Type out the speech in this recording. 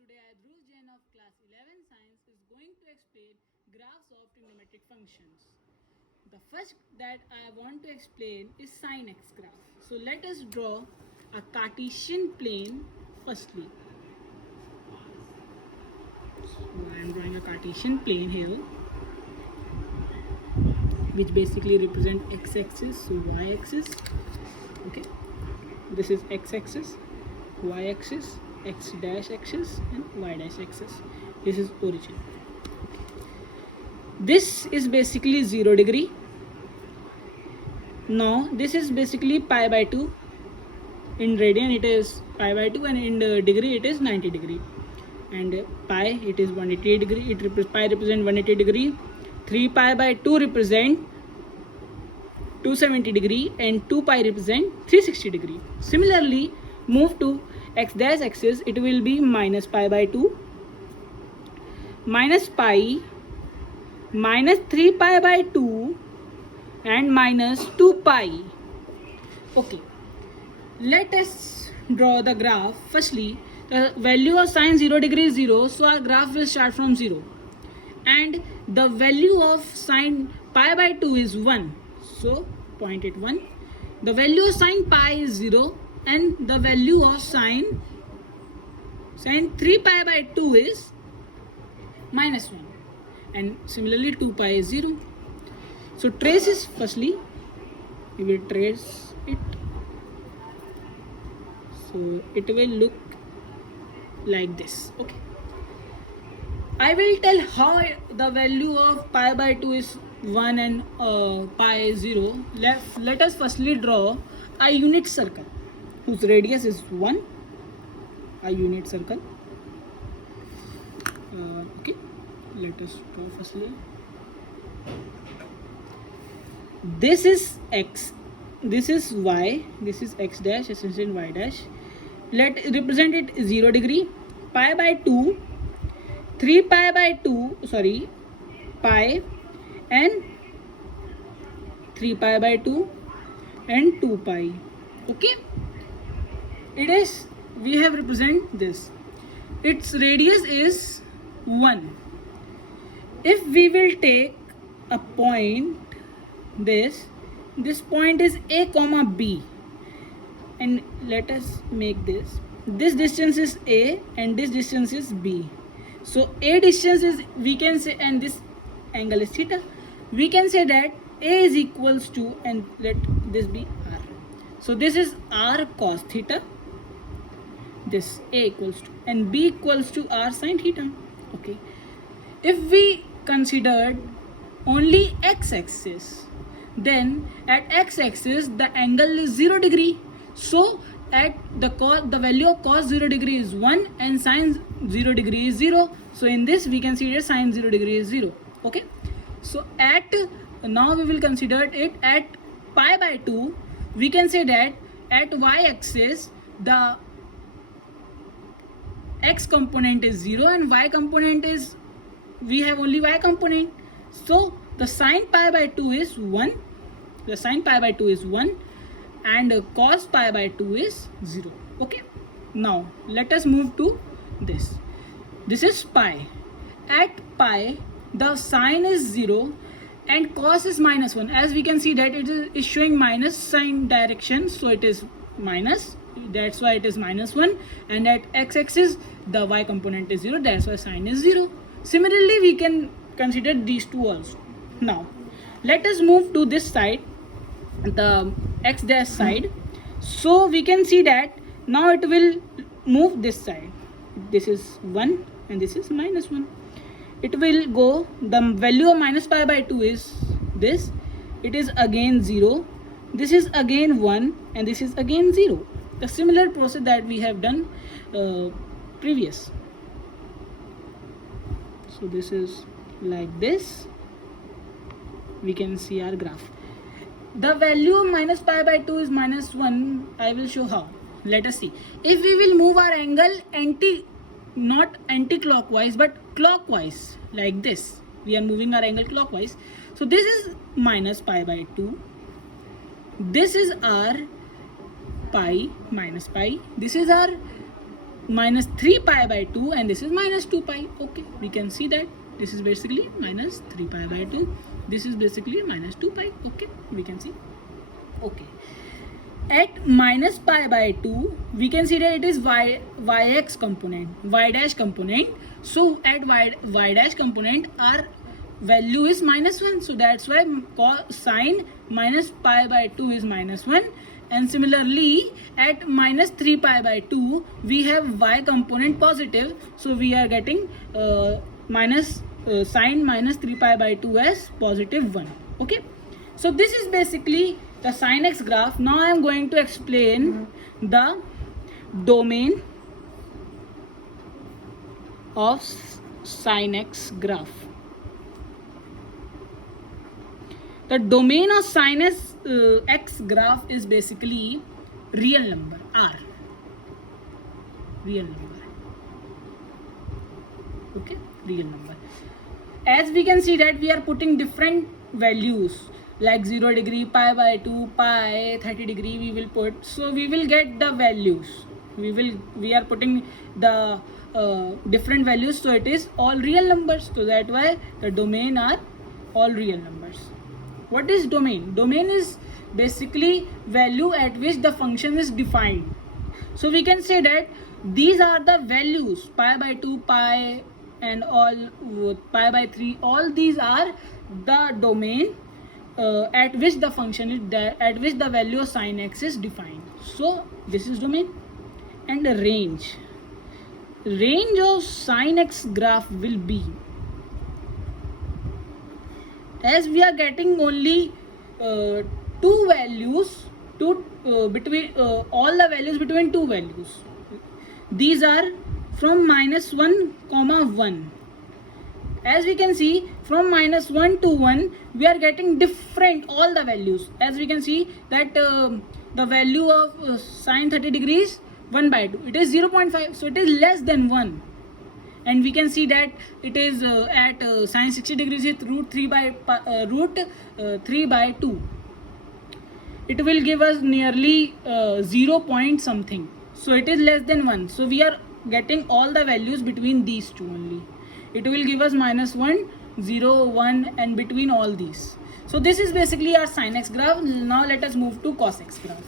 Today I, Dhruv Jain of class 11 science is going to explain graphs of trigonometric functions. The first that I want to explain is sin x graph. So let us draw a Cartesian plane firstly. So I am drawing a Cartesian plane here which basically represent x-axis, so y-axis. Okay, this is x-axis, y-axis, x dash axis and y dash axis. This is origin. This is basically 0 degree. Now this is basically pi by 2. In radian it is pi by 2 and in degree it is 90 degree. And pi it is 180 degree. Pi represent 180 degree. 3 pi by 2 represent 270 degree and 2 pi represent 360 degree. Similarly, move to x dash axis, it will be minus pi by 2, minus pi, minus 3 pi by 2 and minus 2 pi. Okay, let us draw the graph. Firstly, the value of sine 0 degree is 0, so our graph will start from 0. And the value of sine pi by 2 is 1, so point at 1. The value of sine pi is 0 and the value of sine 3 pi by 2 is minus 1, and similarly 2 pi is 0. So trace is, firstly we will trace it, so it will look like this. Okay, I will tell how the value of pi by 2 is 1 and pi is 0. Let us firstly draw a unit circle whose radius is 1, a unit circle. Okay, let us draw firstly. This is x, this is y, this is x dash, this is y dash. Let represent it 0 degree, pi by 2, 3 pi by 2, sorry, pi and 3 pi by 2 and 2 pi. Okay, it is, we have represent this. Its radius is 1. If we will take a point, this point is a comma b, and let us make this distance is a and this distance is b. So a distance is, we can say, and this angle is theta, we can say that a is equals to, and let this be r. So this is r cos theta, this a equals to, and b equals to r sin theta. Okay, if we considered only x-axis, then at x-axis the angle is 0 degree. So at the value of cos 0 degree is 1 and sin 0 degree is 0. So in this we can see that sin 0 degree is 0. Okay, so now we will consider it at pi by 2. We can say that at y-axis the x component is 0 and y component is, we have only y component. So the sin pi by 2 is 1, the sin pi by 2 is 1 and cos pi by 2 is 0. Okay, now let us move to this. This is pi. At pi the sin is 0 and cos is minus 1. As we can see that it is showing minus sign direction, so it is minus, that's why it is minus 1. And at x-axis the y component is 0, that's why sin is 0. Similarly we can consider these two also. Now let us move to this side, the x dash side. So we can see that now it will move this side. This is 1 and this is minus 1. It will go, the value of minus pi by 2 is this, it is again 0, this is again 1 and this is again 0. The similar process that we have done previous. So this is like this, we can see our graph. The value of minus pi by 2 is minus 1. I will show how. Let us see. If we will move our angle not anti-clockwise but clockwise, like this, we are moving our angle clockwise. So this is minus pi by 2, this is our pi minus pi, this is our minus 3 pi by 2, and this is minus 2 pi. Okay, we can see that this is basically minus 3 pi by 2. This is basically minus 2 pi. Okay, we can see. Okay, at minus pi by 2, we can see that it is yx component, y dash component. So at y dash component, our value is minus 1. So that's why sine minus pi by 2 is minus 1. And similarly, at minus 3 pi by 2, we have y component positive. So we are getting sine minus 3 pi by 2 as positive 1. Okay. So this is basically the sin x graph. Now I am going to explain the domain of sin x graph. The domain of sin x graph is basically real number R. Real number. Okay, real number. As we can see that we are putting different values like 0 degree, pi by 2, pi, 30 degree we will put. So we will get the values. We are putting the different values, so it is all real numbers. So that why the domain are all real numbers. What is domain? Domain is basically value at which the function is defined. So we can say that these are the values, pi by 2, pi, and all pi by 3. All these are the domain at which the function is at which the value of sin x is defined. So this is domain. And the range of sin x graph will be, as we are getting only two values between all the values between two values. These are from minus 1 comma 1. As we can see, from minus 1 to 1 we are getting different all the values. As we can see that the value of sine 30 degrees 1 by 2, it is 0.5, so it is less than 1. And we can see that it is at sine 60 degrees is root 3 by 2. It will give us nearly 0 point something. So it is less than 1. So we are getting all the values between these two only. It will give us minus 1, 0, 1, and between all these. So this is basically our sin x graph. Now let us move to cos x graph.